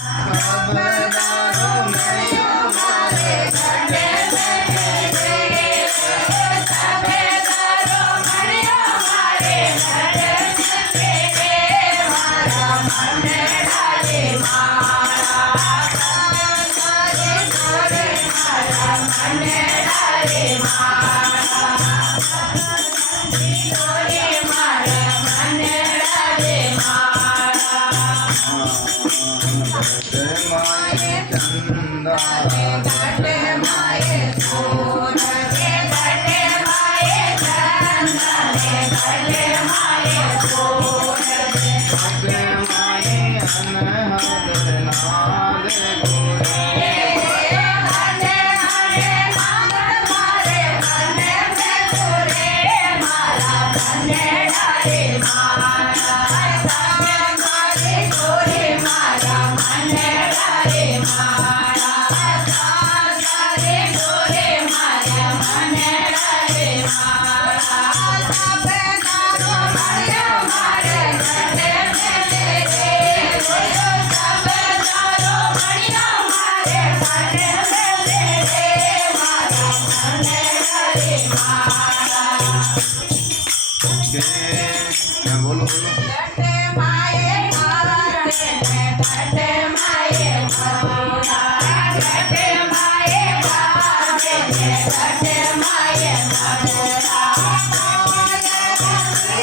ખબરદારો મળ્યો મારે ઘટે બેઠે દેવ ખબરદારો મળ્યો મારે ઘટે બેઠે દેવ મારા મને ડાલે મારા તારે ઘરે મારા મને ડાલે મારા ઘરે મારા મને ડાલે મારા ઘટે માએ સોન રે ઘટે માએ ચંદન રે ઘટે માએ સોન રે ઘટે માએ અનહદ નાદ ગોરે ઘટે હરે નાગર મારે મને બેસુરે મારા મને ડાલે મારા ઘરે ગોરે મારા મને ડાલે મારા ઘરે ગોરે મારા મને ડાલે મારા સબેદારો મળ્યો મારે ઘટે બેઠે દેવ સબેદારો મળ્યો મારે ઘટે બેઠે દેવ મારા મને ડાલે મારા બોલો ઘટે માએ ઘટે ઘટે માએ ઘોડા ઘટે માએ ઘટે ઘટે માએ ઘોડા મારા